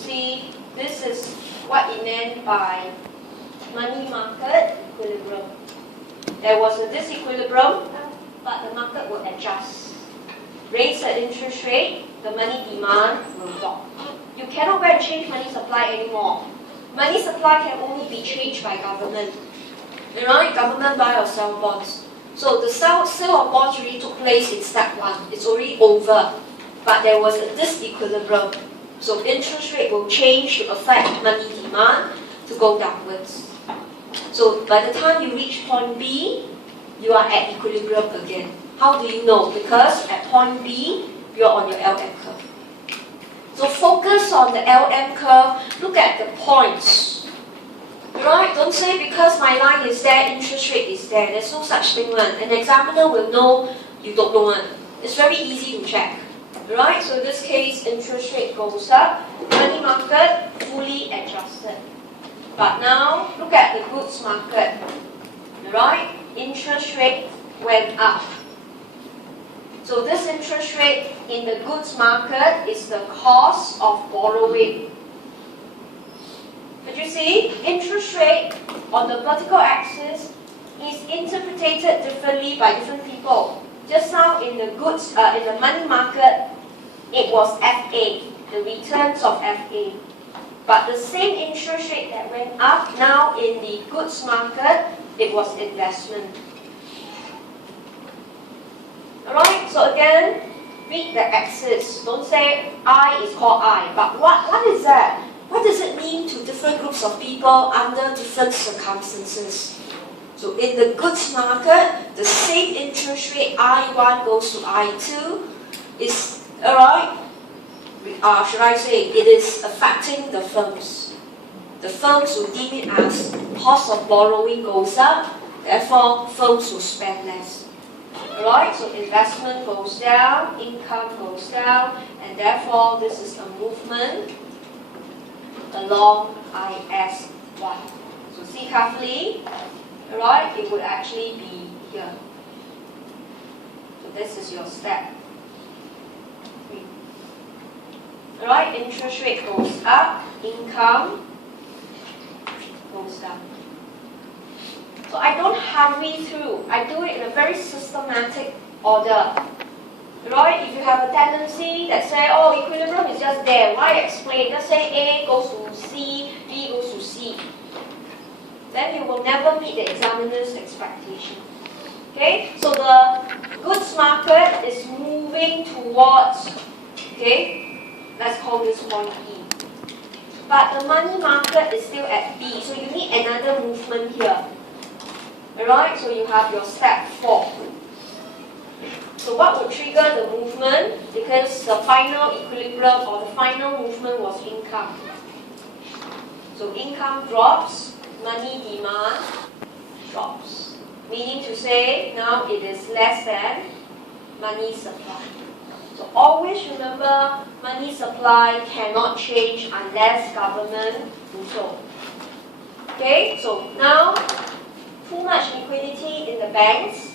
see, this is what it meant by money market equilibrium. There was a disequilibrium, but the market will adjust. Raise the interest rate, the money demand will drop. You cannot go and change money supply anymore. Money supply can only be changed by government. Right? Government buy or sell bonds. So the sale of bonds already took place in step 1. It's already over. But there was a disequilibrium. So interest rate will change to affect money demand to go downwards. So by the time you reach point B, you are at equilibrium again. How do you know? Because at point B, you're on your LM curve. So focus on the LM curve, look at the points. Right? Don't say because my line is there, interest rate is there. There's no such thing one. An examiner will know you don't know one. It's very easy to check. Right? So in this case, interest rate goes up, money market fully adjusted. But now, look at the goods market. Right? Interest rate went up. So this interest rate in the goods market is the cost of borrowing. Did you see? Interest rate on the vertical axis is interpreted differently by different people. Just now in the goods, in the money market, it was FA, the returns of FA. But the same interest rate that went up, now in the goods market, it was investment. Alright, so again, read the axis. Don't say I is called I, but what is that? What does it mean to different groups of people under different circumstances? So in the goods market, the same interest rate I1 goes to I2 is, alright, should I say, it is affecting the firms. The firms will deem it as cost of borrowing goes up, therefore firms will spend less. Alright, so investment goes down, income goes down, and therefore this is a movement along IS1. So see carefully, alright, it would actually be here. So this is your step 3. Alright, interest rate goes up, income goes down. So I don't hurry through. I do it in a very systematic order. Right? If you have a tendency that say, oh, equilibrium is just there, why explain? Let's say A goes to C, B goes to C. Then you will never meet the examiner's expectation. Okay? So the goods market is moving towards, okay, let's call this point E. But the money market is still at B, so you need another movement here. Alright, so you have your step 4. So what would trigger the movement? Because the final equilibrium or the final movement was income. So income drops, money demand drops. Meaning to say, now it is less than money supply. So always remember, money supply cannot change unless government do so. Okay, so now, too much liquidity in the banks.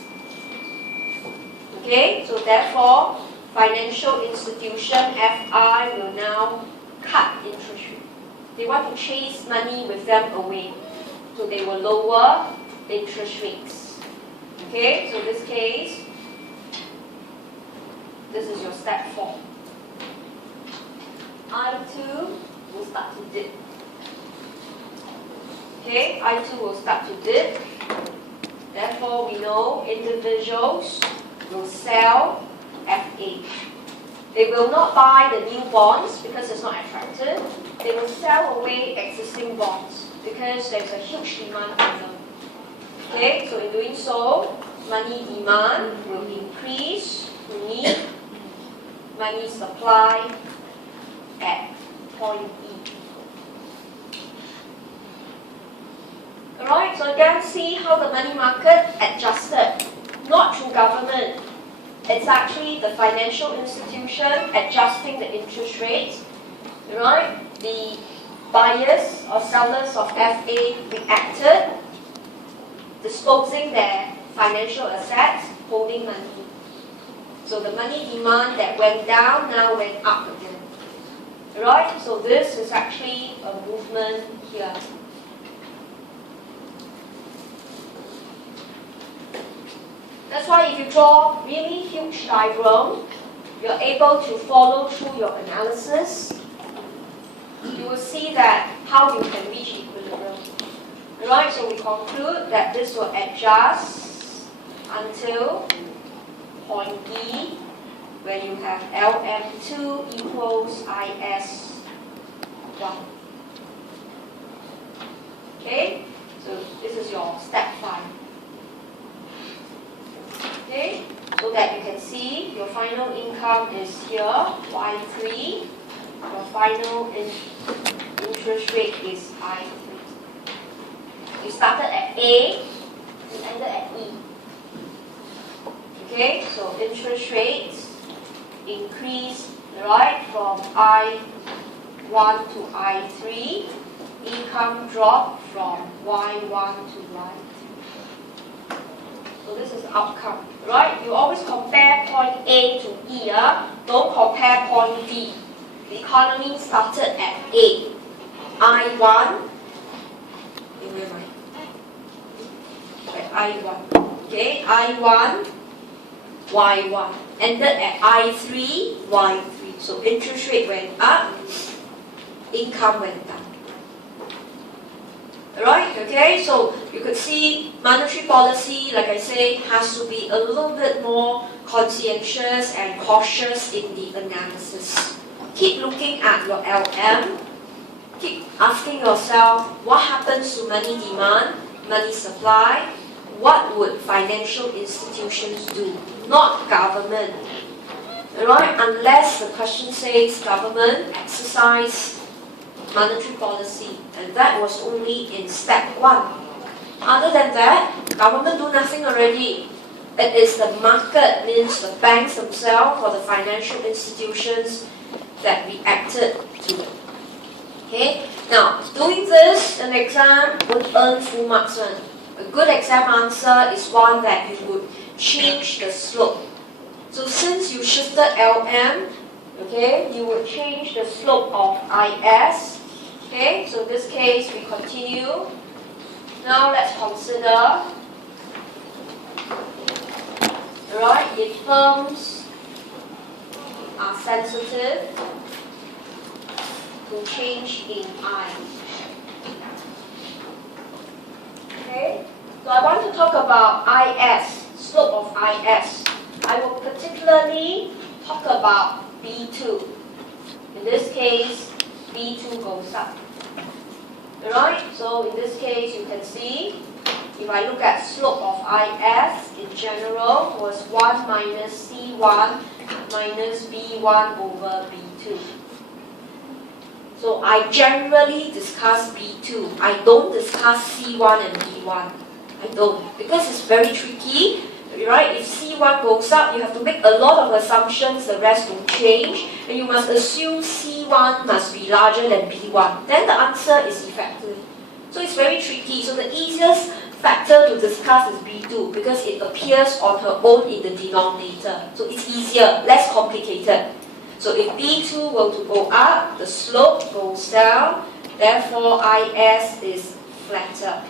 Okay, so therefore, financial institution FI will now cut interest rate. They want to chase money with them away. So they will lower interest rates. Okay, so this case, this is your step 4. I2 will start to dip. Okay, I2 will start to dip. Therefore, we know individuals will sell FA. They will not buy the new bonds because it's not attractive. They will sell away existing bonds because there's a huge demand for them. Okay, so in doing so, money demand will increase to meet money supply at point E. Alright, so again, see how the money market adjusted, not through government. It's actually the financial institution adjusting the interest rates. Right? The buyers or sellers of FA reacted, disposing their financial assets, holding money. So the money demand that went down now went up again. Alright, so this is actually a movement here. That's why if you draw really huge diagram, you're able to follow through your analysis. You will see that how you can reach equilibrium. Alright, so we conclude that this will adjust until point E, where you have LM2 equals IS1. Okay, so this is your step 5. Okay, so that you can see your final income is here, Y3. Your final interest rate is I3. You started at A, you ended at E. Okay, so interest rates increase, right, from I1 to I3. Income drop from Y1 to Y3. So this is the outcome, right? You always compare point A to E, don't compare point D. The economy started at A. I1, where am I? I1. Okay, I1, Y1. Ended at I3, Y3. So interest rate went up, income went down. Alright, okay, so you could see monetary policy, like I say, has to be a little bit more conscientious and cautious in the analysis. Keep looking at your LM. Keep asking yourself, what happens to money demand, money supply? What would financial institutions do? Not government. Alright, unless the question says government exercise monetary policy, and that was only in step 1. Other than that, government do nothing already. It is the market, means the banks themselves or the financial institutions that reacted to it. Okay, now doing this in exam would earn full marks. A good exam answer is one that you would change the slope. So since you shifted LM, okay, you would change the slope of IS. Okay, so in this case we continue. Now let's consider, alright, if firms are sensitive to change in I. Okay, so I want to talk about IS, slope of IS. I will particularly talk about B2. In this case, B2 goes up. Alright, so in this case you can see, if I look at slope of IS in general was 1 minus C1 minus B1 over B2. So I generally discuss B2. I don't discuss C1 and B1. I don't, because it's very tricky. Right? If C1 goes up, you have to make a lot of assumptions, the rest will change, and you must assume C1 must be larger than B1. Then the answer is effective. So it's very tricky. So the easiest factor to discuss is B2 because it appears on her own in the denominator. So it's easier, less complicated. So if B2 were to go up, the slope goes down, therefore IS is flatter.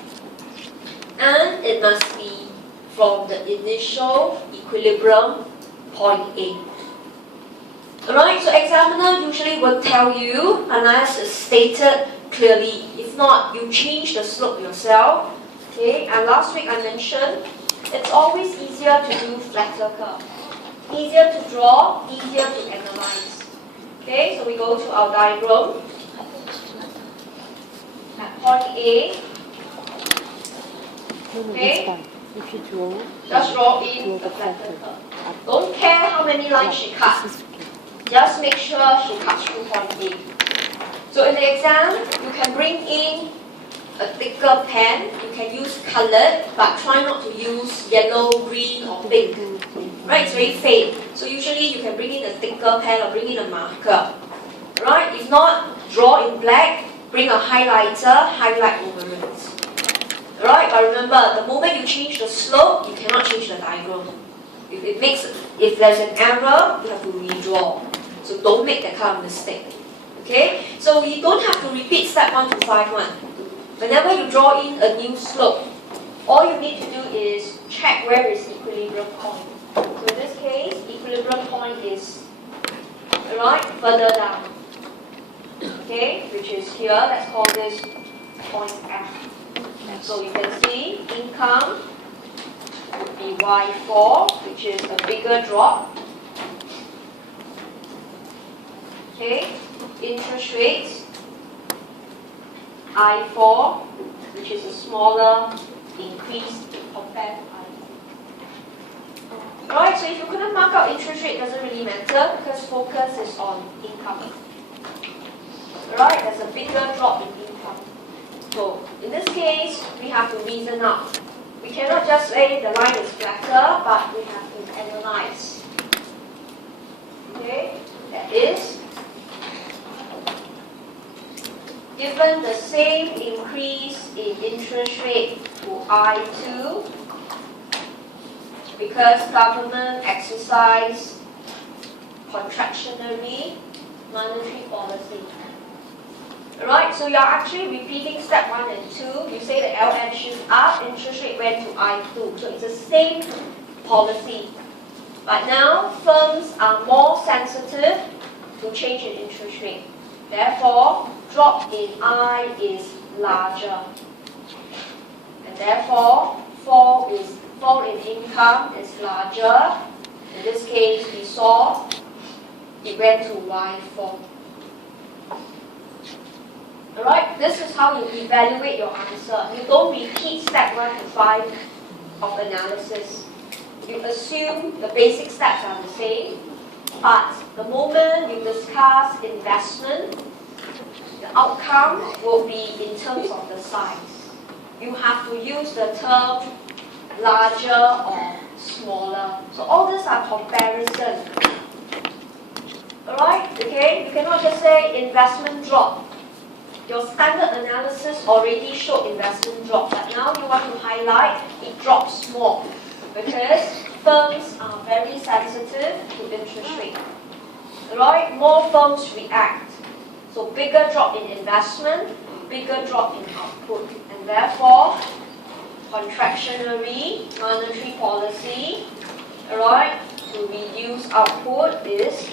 And it must be from the initial equilibrium point A. Alright, so examiner usually will tell you unless it's stated clearly. If not, you change the slope yourself. Okay, and last week I mentioned it's always easier to do flatter curve. Easier to draw, easier to analyze. Okay, so we go to our diagram. At point A. Okay. If you draw, just draw in the flatter curve. Don't care how many lines she cuts. Just make sure she cuts through point A. So in the exam, you can bring in a thicker pen. You can use colored, but try not to use yellow, green, or pink. Right? It's very faint. So usually you can bring in a thicker pen or bring in a marker. Right? If not, draw in black. Bring a highlighter, highlight over it. Alright, but remember, the moment you change the slope, you cannot change the diagram. If there's an error, you have to redraw. So don't make that kind of mistake. Okay, so we don't have to repeat step 1 to 5 1. Whenever you draw in a new slope, all you need to do is check where is equilibrium point. So in this case, equilibrium point is further down. Okay, which is here. Let's call this point F. So you can see income would be Y4, which is a bigger drop. Okay, interest rates I4, which is a smaller increase compared to I4. Alright, so if you couldn't mark out interest rate, it doesn't really matter because focus is on income. Alright, there's a bigger drop in income. So in this case, we have to reason out. We cannot just say the line is flatter, but we have to analyze. Okay, that is, given the same increase in interest rate to I2, because government exercise contractionary monetary policy. Alright, so you are actually repeating step 1 and 2. You say the LM shifts up, interest rate went to I2. So it's the same policy. But now firms are more sensitive to change in interest rate. Therefore, drop in I is larger. And therefore, fall in income is larger. In this case, we saw it went to Y4. Alright, this is how you evaluate your answer. You don't repeat step 1 to 5 of analysis. You assume the basic steps are the same, but the moment you discuss investment, the outcome will be in terms of the size. You have to use the term larger or smaller. So all these are comparisons. Alright, okay? You cannot just say investment drop. Your standard analysis already showed investment drop, but now you want to highlight it drops more because firms are very sensitive to interest rate. Alright, more firms react. So bigger drop in investment, bigger drop in output, and therefore contractionary monetary policy, alright, to reduce output is